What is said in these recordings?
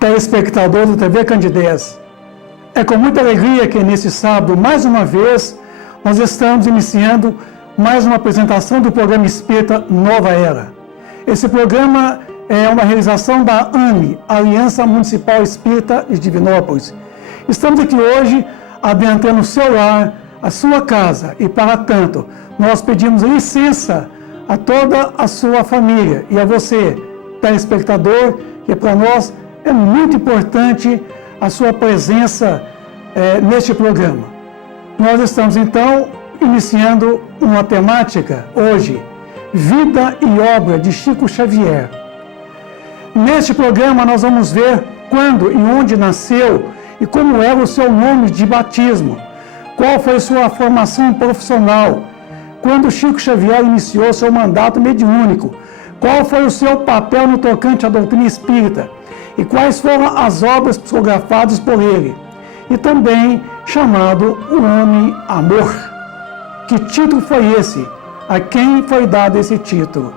telespectador do TV Candidez. É com muita alegria que nesse sábado, mais uma vez, nós estamos iniciando mais uma apresentação do programa Espírita Nova Era. Esse programa é uma realização da AME, Aliança Municipal Espírita de Divinópolis. Estamos aqui hoje adentrando o seu lar, a sua casa, e para tanto, nós pedimos licença a toda a sua família e a você, telespectador, que para nós é muito importante a sua presença neste programa. Nós estamos então iniciando uma temática hoje, Vida e Obra de Chico Xavier. Neste programa nós vamos ver quando e onde nasceu e como era o seu nome de batismo, qual foi sua formação profissional, quando Chico Xavier iniciou seu mandato mediúnico, qual foi o seu papel no tocante à doutrina espírita e quais foram as obras psicografadas por ele, e também chamado O Homem Amor. Que título foi esse? A quem foi dado esse título?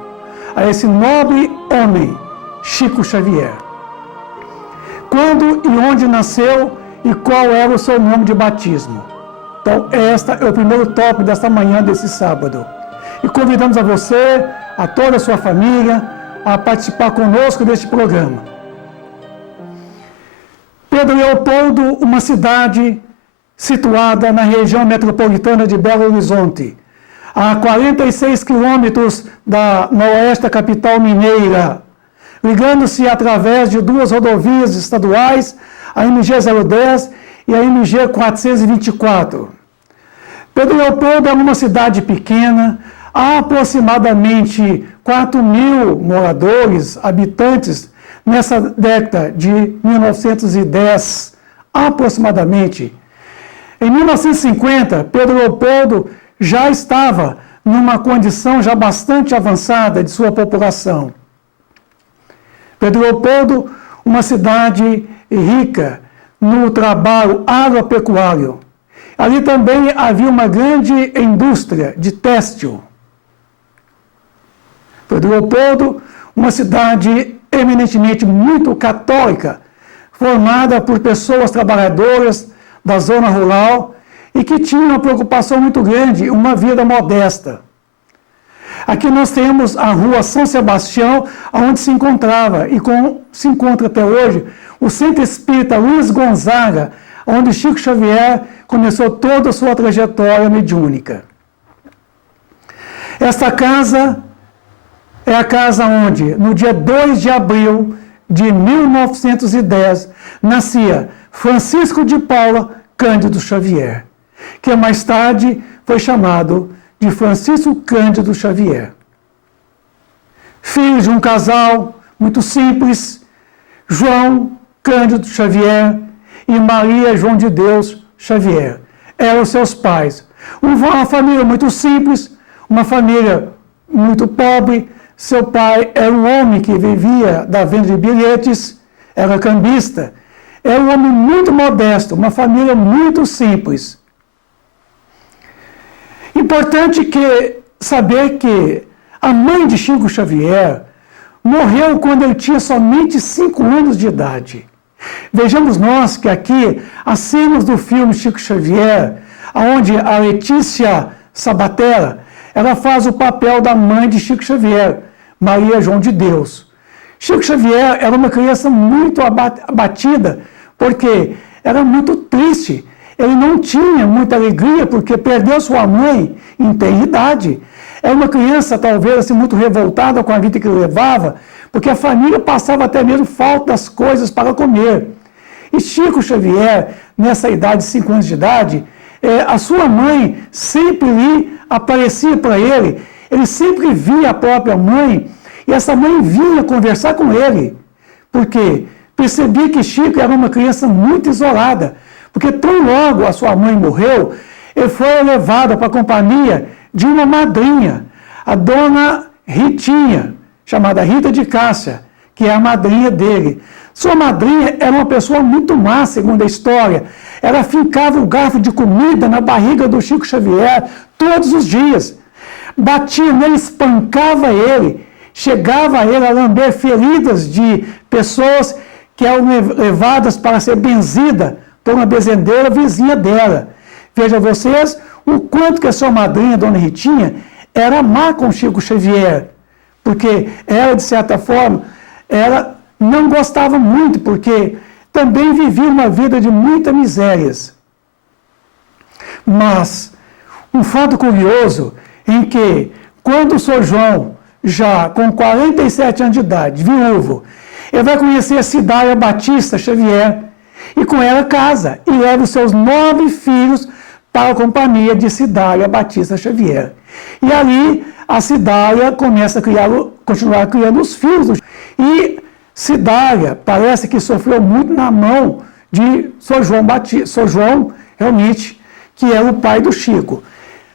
A esse nobre homem, Chico Xavier. Quando e onde nasceu e qual era o seu nome de batismo? Então, este é o primeiro tópico desta manhã, desse sábado. E convidamos a você, a toda a sua família, a participar conosco deste programa. Pedro Leopoldo, uma cidade situada na região metropolitana de Belo Horizonte, a 46 quilômetros da noroeste da capital mineira, ligando-se através de duas rodovias estaduais, a MG 010 e a MG 424. Pedro Leopoldo é uma cidade pequena, há aproximadamente 4.000 moradores, habitantes, nessa década de 1910, aproximadamente. Em 1950, Pedro Leopoldo já estava numa condição já bastante avançada de sua população. Pedro Leopoldo, uma cidade rica no trabalho agropecuário. Ali também havia uma grande indústria de têxtil. Pedro Leopoldo, uma cidade eminentemente muito católica, formada por pessoas trabalhadoras da zona rural e que tinham uma preocupação muito grande, uma vida modesta. Aqui nós temos a rua São Sebastião, onde se encontrava, e se encontra até hoje, o Centro Espírita Luiz Gonzaga, onde Chico Xavier começou toda a sua trajetória mediúnica. Esta casa é a casa onde, no dia 2 de abril de 1910, nascia Francisco de Paula Cândido Xavier, que mais tarde foi chamado de Francisco Cândido Xavier. Filho de um casal muito simples, João Cândido Xavier e Maria João de Deus Xavier. Eram seus pais. Uma família muito simples, uma família muito pobre. Seu pai era um homem que vivia da venda de bilhetes, era cambista. Era um homem muito modesto, uma família muito simples. Importante saber que a mãe de Chico Xavier morreu quando ele tinha somente 5 anos de idade. Vejamos nós que aqui, as cenas do filme Chico Xavier, onde a Letícia Sabatella, ela faz o papel da mãe de Chico Xavier, Maria João de Deus. Chico Xavier era uma criança muito abatida, porque era muito triste. Ele não tinha muita alegria, porque perdeu sua mãe em tenra idade. Era uma criança, talvez, assim, muito revoltada com a vida que ele levava, porque a família passava até mesmo falta das coisas para comer. E Chico Xavier, nessa idade de 5 anos de idade, a sua mãe sempre lhe aparecia para ele, ele sempre via a própria mãe, e essa mãe vinha conversar com ele, porque percebia que Chico era uma criança muito isolada, porque tão logo a sua mãe morreu, ele foi levado para a companhia de uma madrinha, a dona Ritinha, chamada Rita de Cássia, que é a madrinha dele. Sua madrinha era uma pessoa muito má, segundo a história. Ela fincava o garfo de comida na barriga do Chico Xavier todos os dias. Batia nele, espancava ele, chegava a ele a lamber feridas de pessoas que eram levadas para ser benzida por uma benzedeira vizinha dela. Veja vocês o quanto que a sua madrinha, Dona Ritinha, era má com Chico Xavier, porque ela, de certa forma, ela não gostava muito, porque também vivia uma vida de muitas misérias. Mas, um fato curioso, em que, quando o Sr. João, já com 47 anos de idade, viúvo, ele vai conhecer a Cidália Batista Xavier, e com ela casa, e leva os seus 9 filhos para a companhia de Cidália Batista Xavier. E ali, a Cidália começa a continuar criando os filhos. E Cidália parece que sofreu muito na mão de Sr. João Batista, Sr. João, realmente, que era o pai do Chico.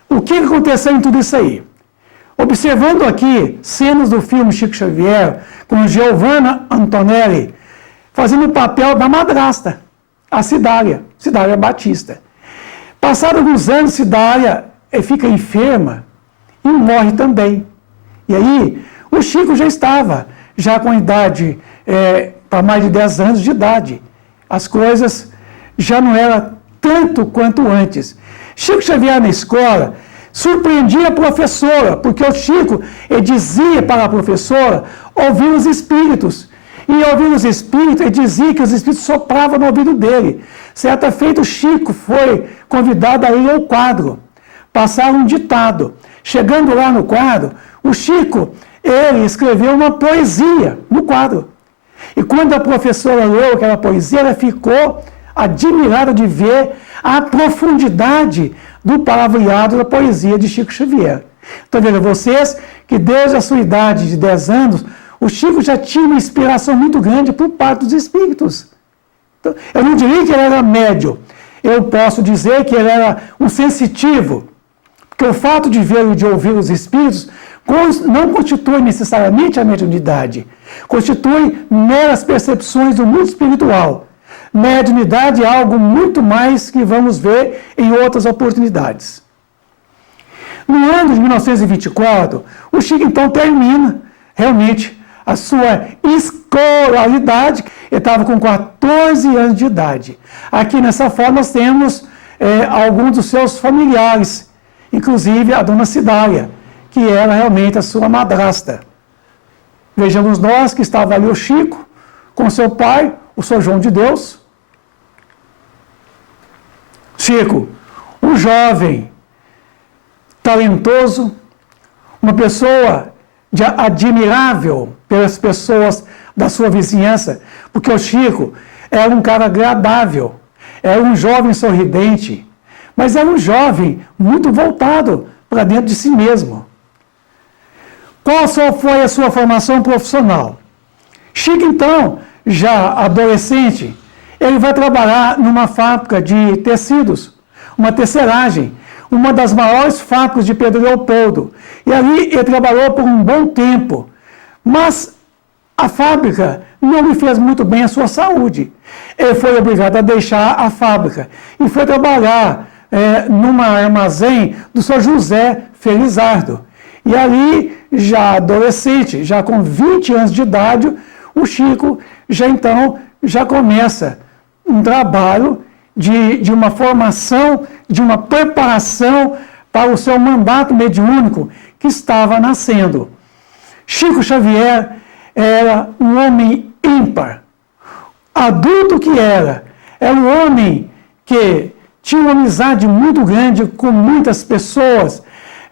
O que aconteceu em tudo isso aí? Observando aqui cenas do filme Chico Xavier, com Giovanna Antonelli, fazendo o papel da madrasta, a Cidália Batista. Passados alguns anos, Cidália fica enferma e morre também. E aí, o Chico já estava, já com idade, para mais de 10 anos de idade. As coisas já não eram tanto quanto antes. Chico Xavier na escola surpreendia a professora, porque o Chico dizia para a professora ouvir os espíritos. E ao ouvir os espíritos, ele dizia que os espíritos sopravam no ouvido dele. Certa feita, o Chico foi convidado a ir ao quadro, passar um ditado. Chegando lá no quadro, o Chico, ele escreveu uma poesia no quadro. E quando a professora leu aquela poesia, ela ficou admirada de ver a profundidade do palavreado da poesia de Chico Xavier. Então, vejam vocês que desde a sua idade de 10 anos, o Chico já tinha uma inspiração muito grande por parte dos espíritos. Então, eu não diria que ele era médio, eu posso dizer que ele era um sensitivo, porque o fato de ver e de ouvir os espíritos não constitui necessariamente a mediunidade, constitui meras percepções do mundo espiritual. Mediunidade é algo muito mais que vamos ver em outras oportunidades. No ano de 1924, o Chico então termina realmente a sua escolaridade. Ele estava com 14 anos de idade. Aqui nessa foto nós temos alguns dos seus familiares, inclusive a dona Cidália, que era realmente a sua madrasta. Vejamos nós que estava ali o Chico, com seu pai, o Sr. João de Deus. Chico, um jovem talentoso, uma pessoa admirável pelas pessoas da sua vizinhança, porque o Chico era um cara agradável, era um jovem sorridente, mas era um jovem muito voltado para dentro de si mesmo. Qual foi a sua formação profissional? Chico, então, já adolescente, ele vai trabalhar numa fábrica de tecidos, uma tecelagem, uma das maiores fábricas de Pedro Leopoldo. E ali ele trabalhou por um bom tempo, mas a fábrica não lhe fez muito bem à sua saúde. Ele foi obrigado a deixar a fábrica e foi trabalhar num armazém do Sr. José Felizardo. E ali, já adolescente, já com 20 anos de idade, o Chico já começa um trabalho de uma formação, de uma preparação para o seu mandato mediúnico que estava nascendo. Chico Xavier era um homem ímpar. Adulto que era um homem que tinha uma amizade muito grande com muitas pessoas,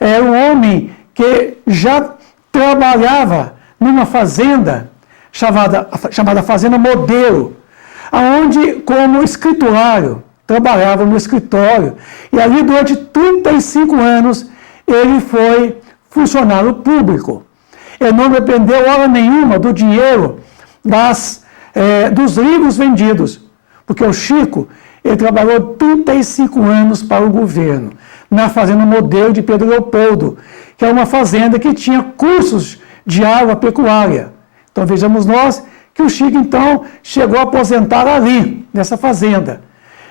era um homem que já trabalhava numa fazenda chamada Fazenda Modelo, onde, como escriturário, trabalhava no escritório. E ali, durante 35 anos, ele foi funcionário público. Ele não dependeu hora nenhuma do dinheiro dos livros vendidos, porque o Chico, ele trabalhou 35 anos para o governo, na Fazenda Modelo de Pedro Leopoldo, que é uma fazenda que tinha cursos de agropecuária. Então, vejamos nós que o Chico, então, chegou a aposentar ali, nessa fazenda.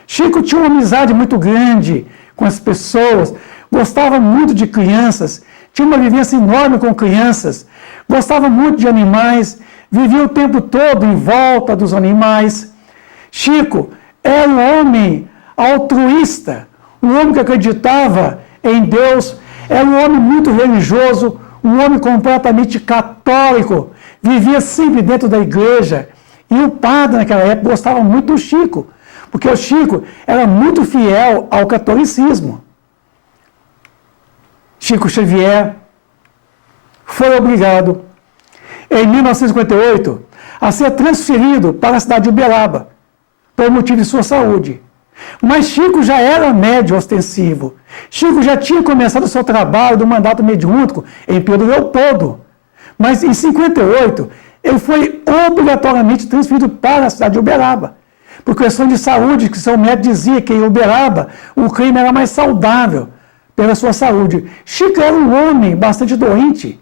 Chico tinha uma amizade muito grande com as pessoas, gostava muito de crianças, tinha uma vivência enorme com crianças, gostava muito de animais, vivia o tempo todo em volta dos animais. Chico era um homem altruísta, um homem que acreditava em Deus, era um homem muito religioso, um homem completamente católico, vivia sempre dentro da igreja. E o padre, naquela época, gostava muito do Chico, porque o Chico era muito fiel ao catolicismo. Chico Xavier foi obrigado, em 1958, a ser transferido para a cidade de Uberaba, por motivo de sua saúde. Mas Chico já era médium ostensivo. Chico já tinha começado o seu trabalho do mandato mediúnico em Pedro Leopoldo. Mas em 58, ele foi obrigatoriamente transferido para a cidade de Uberaba. Por questão de saúde, que seu médico dizia que em Uberaba o clima era mais saudável pela sua saúde. Chico era um homem bastante doente.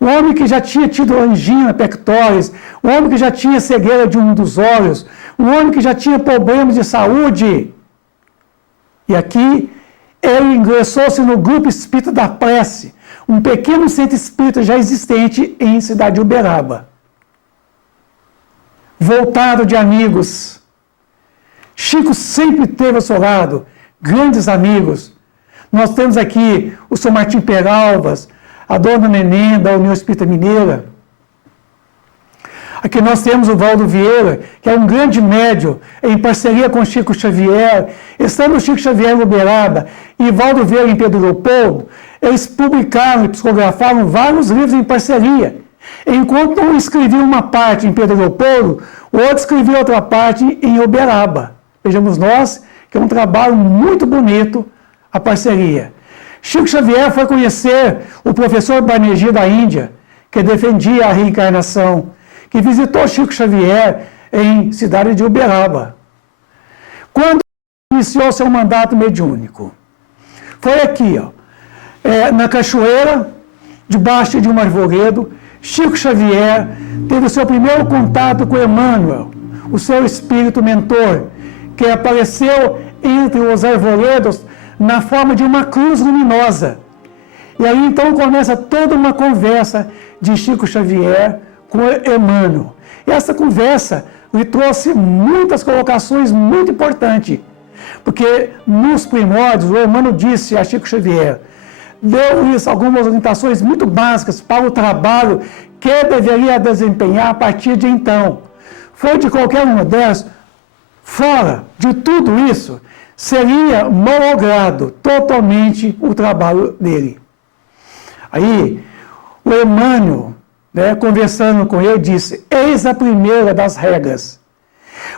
Um homem que já tinha tido angina pectoris, um homem que já tinha cegueira de um dos olhos, um homem que já tinha problemas de saúde. E aqui ele ingressou-se no grupo espírita da Prece, um pequeno centro espírita já existente em cidade de Uberaba. Voltado de amigos. Chico sempre teve ao seu lado grandes amigos. Nós temos aqui o Sr. Martim Peralvas, a dona Neném, da União Espírita Mineira. Aqui nós temos o Valdo Vieira, que é um grande médium, em parceria com Chico Xavier. Estando Chico Xavier em Uberaba e Valdo Vieira em Pedro Leopoldo, eles publicaram e psicografaram vários livros em parceria. Enquanto um escrevia uma parte em Pedro Leopoldo, o outro escrevia outra parte em Uberaba. Vejamos nós que é um trabalho muito bonito a parceria. Chico Xavier foi conhecer o professor Banerjee da Índia, que defendia a reencarnação, que visitou Chico Xavier em cidade de Uberaba. Quando iniciou seu mandato mediúnico, foi aqui, na cachoeira, debaixo de um arvoredo, Chico Xavier teve o seu primeiro contato com Emmanuel, o seu espírito mentor, que apareceu entre os arvoredos na forma de uma cruz luminosa. E aí então começa toda uma conversa de Chico Xavier com Emmanuel. E essa conversa lhe trouxe muitas colocações muito importantes, porque nos primórdios o Emmanuel disse a Chico Xavier, deu-lhes algumas orientações muito básicas para o trabalho que deveria desempenhar a partir de então. Foi de qualquer um deles, fora de tudo isso, seria malogrado totalmente o trabalho dele. Aí, o Emmanuel, conversando com ele, disse, eis a primeira das regras.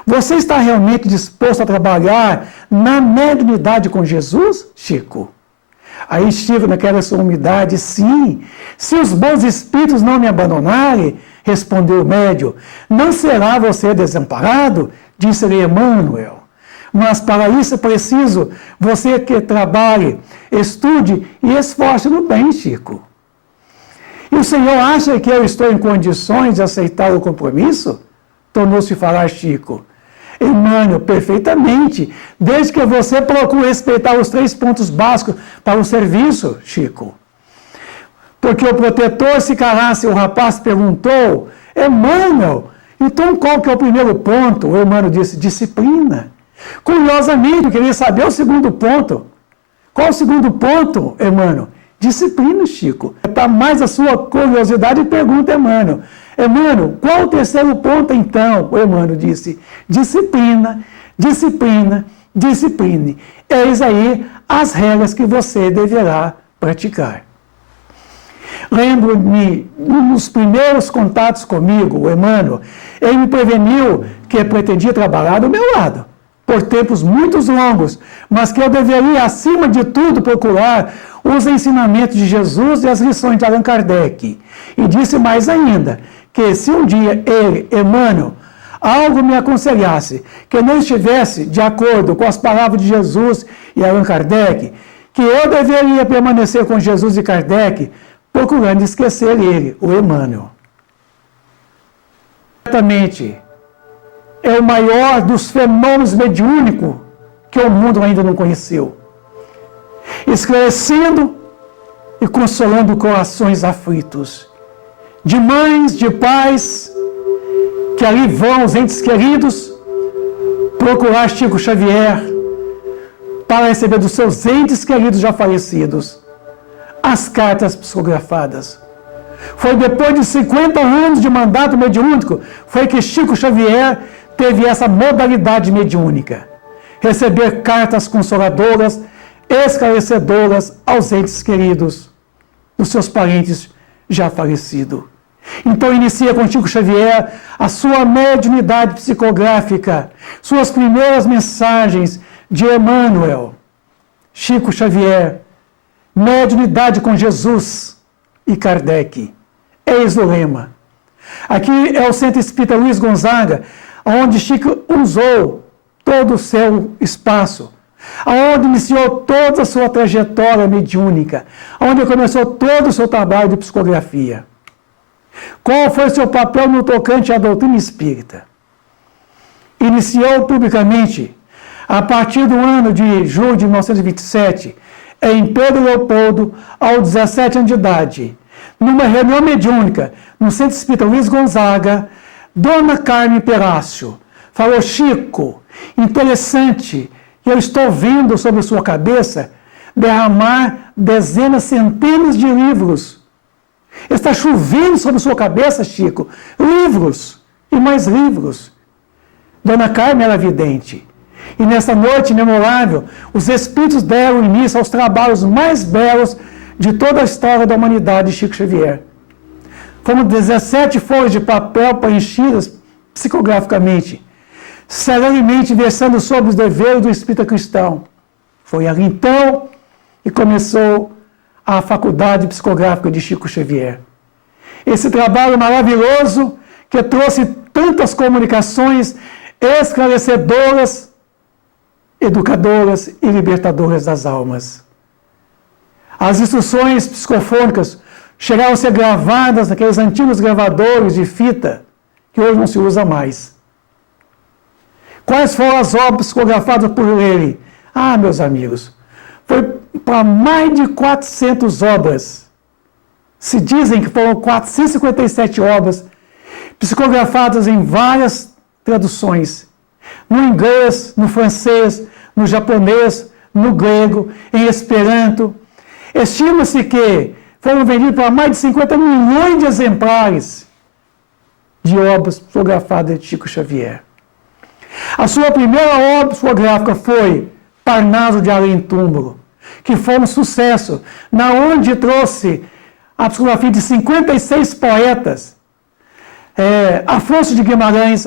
Você está realmente disposto a trabalhar na mediunidade com Jesus, Chico? Aí Chico, naquela sua umidade, sim. Se os bons espíritos não me abandonarem, respondeu o médium, não será você desamparado? Disse-lhe Emmanuel. Mas para isso é preciso você que trabalhe, estude e esforce no bem, Chico. E o senhor acha que eu estou em condições de aceitar o compromisso? Tornou-se falar Chico. Emmanuel, perfeitamente, desde que você procure respeitar os 3 pontos básicos para o serviço, Chico. Porque o protetor se calasse, o rapaz perguntou, Emmanuel, então qual que é o primeiro ponto? O Emmanuel disse, disciplina. Curiosamente, eu queria saber o segundo ponto. Qual o segundo ponto, Emmanuel? Disciplina, Chico. Para mais a sua curiosidade, pergunta Emmanuel. Emmanuel, qual o terceiro ponto, então? O Emmanuel disse, disciplina, disciplina, discipline. Eis aí as regras que você deverá praticar. Lembro-me, nos primeiros contatos comigo, o Emmanuel, ele me preveniu que pretendia trabalhar do meu lado, por tempos muito longos, mas que eu deveria, acima de tudo, procurar os ensinamentos de Jesus e as lições de Allan Kardec. E disse mais ainda, que se um dia ele, Emmanuel, algo me aconselhasse que não estivesse de acordo com as palavras de Jesus e Allan Kardec, que eu deveria permanecer com Jesus e Kardec, procurando esquecer ele, o Emmanuel. Certamente, é o maior dos fenômenos mediúnicos que o mundo ainda não conheceu. Esclarecendo e consolando corações aflitos, de mães, de pais, que ali vão os entes queridos procurar Chico Xavier para receber dos seus entes queridos já falecidos as cartas psicografadas. Foi depois de 50 anos de mandato mediúnico foi que Chico Xavier teve essa modalidade mediúnica, receber cartas consoladoras, esclarecedoras aos entes queridos dos seus parentes já falecidos. Então inicia com Chico Xavier a sua mediunidade psicográfica, suas primeiras mensagens de Emmanuel. Chico Xavier, mediunidade com Jesus e Kardec. Eis o lema. Aqui é o Centro Espírita Luiz Gonzaga, onde Chico usou todo o seu espaço, onde iniciou toda a sua trajetória mediúnica, onde começou todo o seu trabalho de psicografia. Qual foi seu papel no tocante à doutrina espírita? Iniciou publicamente, a partir do ano de julho de 1927, em Pedro Leopoldo, aos 17 anos de idade, numa reunião mediúnica no Centro Espírita Luiz Gonzaga, Dona Carmen Perácio falou: Chico, interessante, eu estou vendo sobre sua cabeça derramar dezenas, centenas de livros. Está chovendo sobre sua cabeça, Chico, livros e mais livros. Dona Carmen era vidente. E nessa noite memorável, os espíritos deram início aos trabalhos mais belos de toda a história da humanidade de Chico Xavier. Foram 17 folhas de papel preenchidas psicograficamente, serenamente versando sobre os deveres do espírita cristão. Foi ali então que começou a faculdade psicográfica de Chico Xavier. Esse trabalho maravilhoso que trouxe tantas comunicações esclarecedoras, educadoras e libertadoras das almas. As instruções psicofônicas chegaram a ser gravadas naqueles antigos gravadores de fita que hoje não se usa mais. Quais foram as obras psicografadas por ele? Ah, meus amigos, foi para mais de 400 obras. Se dizem que foram 457 obras psicografadas em várias traduções. No inglês, no francês, no japonês, no grego, em esperanto. Estima-se que foram vendidos para mais de 50 milhões de exemplares de obras psicografadas de Chico Xavier. A sua primeira obra psicográfica foi Parnaso de Além Túmulo, que foi um sucesso, na onde trouxe a psicografia de 56 poetas, Afonso de Guimarães,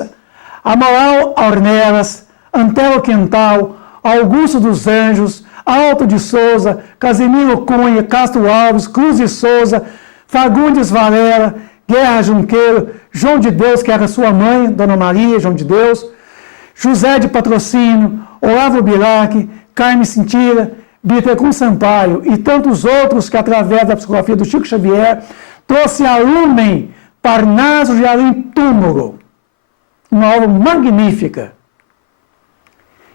Amaral Ornelas, Antero Quental, Augusto dos Anjos, Alto de Souza, Casimiro Cunha, Castro Alves, Cruz de Souza, Fagundes Varela, Guerra Junqueiro, João de Deus, que era sua mãe, Dona Maria, João de Deus, José de Patrocínio, Olavo Bilac, Carme Cintila, Bitecum Sampaio e tantos outros que, através da psicografia do Chico Xavier, trouxe a lumen Parnaso de Além Túmulo, uma obra magnífica.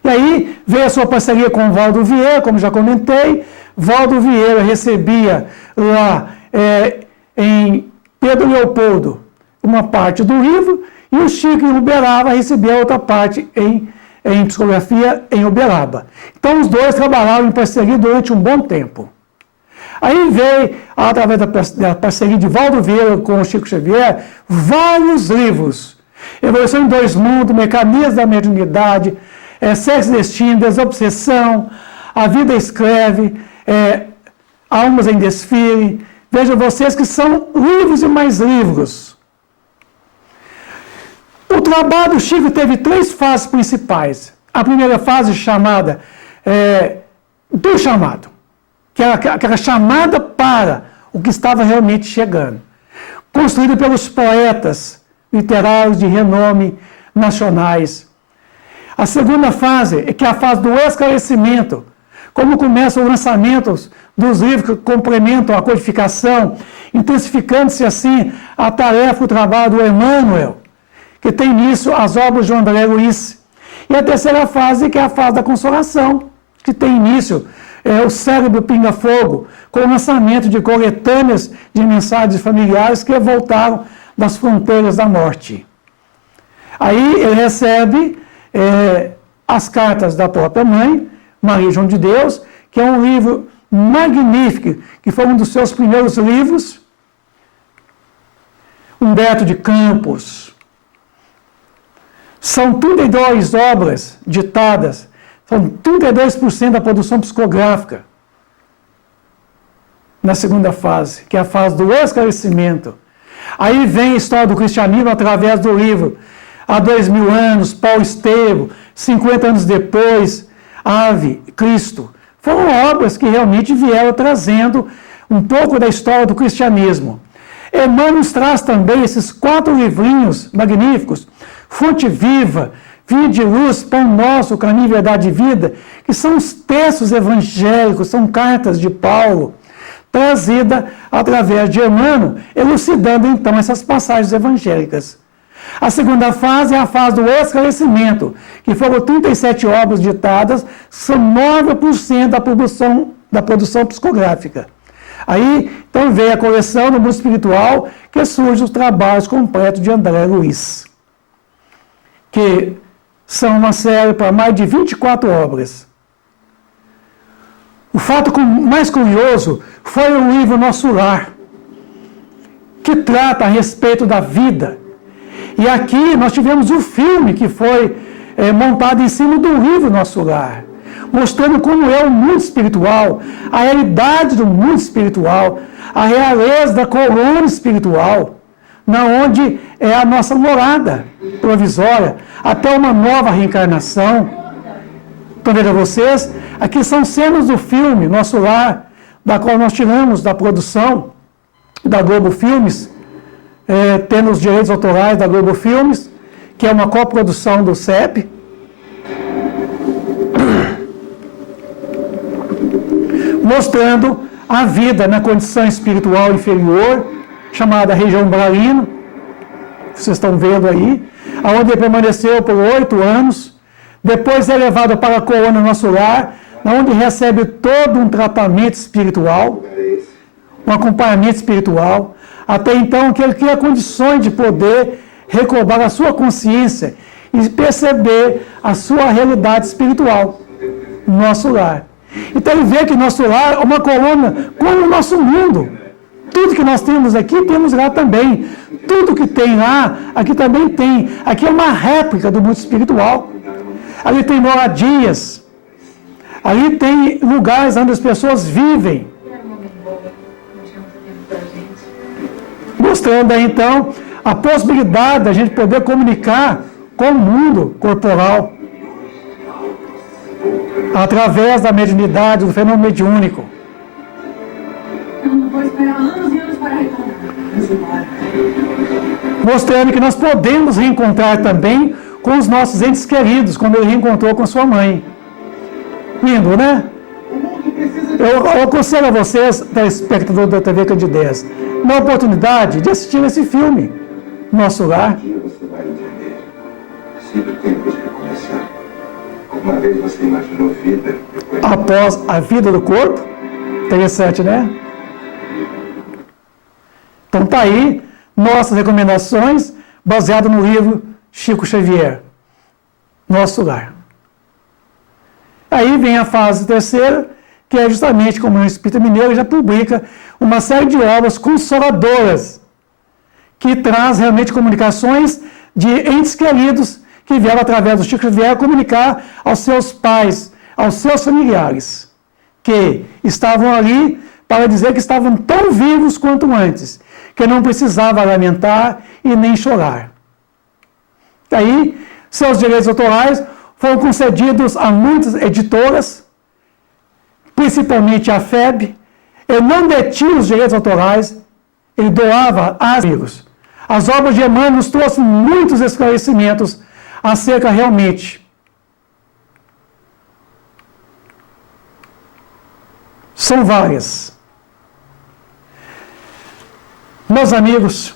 E aí veio a sua parceria com o Valdo Vieira, como já comentei. Valdo Vieira recebia lá em Pedro Leopoldo uma parte do livro, e o Chico em Uberaba recebia outra parte em psicografia em Uberaba. Então os dois trabalharam em parceria durante um bom tempo. Aí veio, através da parceria de Valdo Vieira com o Chico Xavier, vários livros. Evolução em Dois Mundos, Mecanismos da Mediunidade, Sexo e Destino, Desobsessão, A Vida Escreve, Almas em Desfile. Vejam vocês que são livros e mais livros. O trabalho do Chico teve 3 fases principais. A primeira fase chamada do chamado, que era aquela chamada para o que estava realmente chegando, construída pelos poetas literários de renome nacionais. A segunda fase é que é a fase do esclarecimento, como começam os lançamentos dos livros que complementam a codificação, intensificando-se assim a tarefa, o trabalho do Emmanuel, que tem início as obras de André Luiz. E a terceira fase, que é a fase da consolação, que tem início o Cérebro Pinga Fogo, com o lançamento de coletâneas de mensagens familiares que voltaram das fronteiras da morte. Aí ele recebe as cartas da própria mãe, Maria João de Deus, que é um livro magnífico, que foi um dos seus primeiros livros. Humberto de Campos. São 32 obras ditadas, são 32% da produção psicográfica na segunda fase, que é a fase do esclarecimento. Aí vem a história do cristianismo através do livro Há 2000 anos, Paulo Estevo, 50 anos depois, Ave, Cristo. Foram obras que realmente vieram trazendo um pouco da história do cristianismo. Emmanuel nos traz também esses 4 livrinhos magníficos, Fonte Viva, Vinha de Luz, Pão Nosso, Caminho, Verdade e Vida, que são os textos evangélicos, são cartas de Paulo, trazida através de Emmanuel, elucidando então essas passagens evangélicas. A segunda fase é a fase do esclarecimento, que foram 37 obras ditadas, são 9% da produção psicográfica. Aí, então, vem a coleção do mundo espiritual, que surge os trabalhos completos de André Luiz, que são uma série para mais de 24 obras. O fato mais curioso foi o livro Nosso Lar, que trata a respeito da vida. E aqui nós tivemos o filme que foi montado em cima do livro Nosso Lar, mostrando como é o mundo espiritual, a realidade do mundo espiritual, a realeza da colônia espiritual, na onde é a nossa morada provisória, até uma nova reencarnação. Estão vendo vocês? Aqui são cenas do filme Nosso Lar, da qual nós tiramos da produção da Globo Filmes, tendo os direitos autorais da Globo Filmes, que é uma coprodução do CEP. Mostrando a vida na condição espiritual inferior, chamada região umbralina, que vocês estão vendo aí, onde ele permaneceu por 8 anos, depois é levado para a colônia Nosso Lar, onde recebe todo um tratamento espiritual, um acompanhamento espiritual, até então que ele cria condições de poder recobrar a sua consciência e perceber a sua realidade espiritual, Nosso Lar. Então ele vê que Nosso Lar é uma colônia como o nosso mundo. Tudo que nós temos aqui, temos lá também. Tudo que tem lá, aqui também tem. Aqui é uma réplica do mundo espiritual. Ali tem moradias. Ali tem lugares onde as pessoas vivem. Mostrando aí, então, a possibilidade da gente poder comunicar com o mundo corporal através da mediunidade, do fenômeno mediúnico. Eu não vou esperar anos e anos para retornar. Mostrando que nós podemos reencontrar também com os nossos entes queridos, como ele reencontrou com sua mãe. Lindo, né? Eu aconselho a vocês, telespectador da TV Candidez, na oportunidade de assistir esse filme, Nosso Lar. Você vai entender. Sempre tempo de recomeçar. Alguma vez você imaginou vida depois... Após a vida do corpo? Interessante, né? Então tá aí nossas recomendações baseadas no livro Chico Xavier, Nosso Lar. Aí vem a fase terceira, que é justamente como o Espírito Mineiro já publica uma série de obras consoladoras, que traz realmente comunicações de entes queridos que vieram através do Chico Xavier comunicar aos seus pais, aos seus familiares, que estavam ali para dizer que estavam tão vivos quanto antes, que não precisava lamentar e nem chorar. Aí, seus direitos autorais foram concedidos a muitas editoras, principalmente a FEB. Ele não detinha os direitos autorais, ele doava a amigos. As obras de Emmanuel nos trouxeram muitos esclarecimentos acerca realmente são várias. Meus amigos,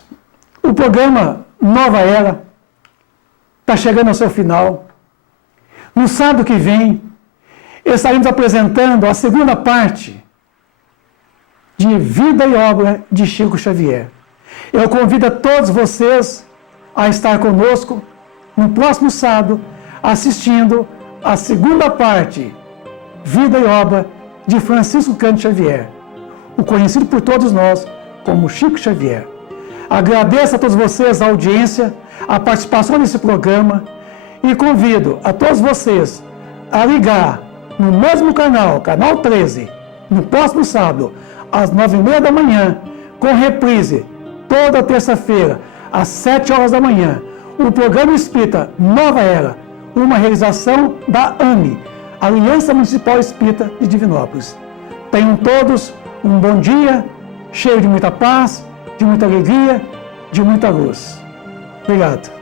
o programa Nova Era está chegando ao seu final. No sábado que vem, estaremos apresentando a segunda parte de Vida e Obra de Chico Xavier. Eu convido a todos vocês a estar conosco no próximo sábado, assistindo a segunda parte, Vida e Obra, de Francisco Cândido Xavier, o conhecido por todos nós como Chico Xavier. Agradeço a todos vocês a audiência, a participação nesse programa e convido a todos vocês a ligar no mesmo canal, canal 13, no próximo sábado, às 9h30 da manhã, com reprise toda terça-feira, às 7 horas da manhã, o programa Espírita Nova Era, uma realização da AME, Aliança Municipal Espírita de Divinópolis. Tenham todos um bom dia, cheio de muita paz, de muita alegria, de muita luz. Obrigado.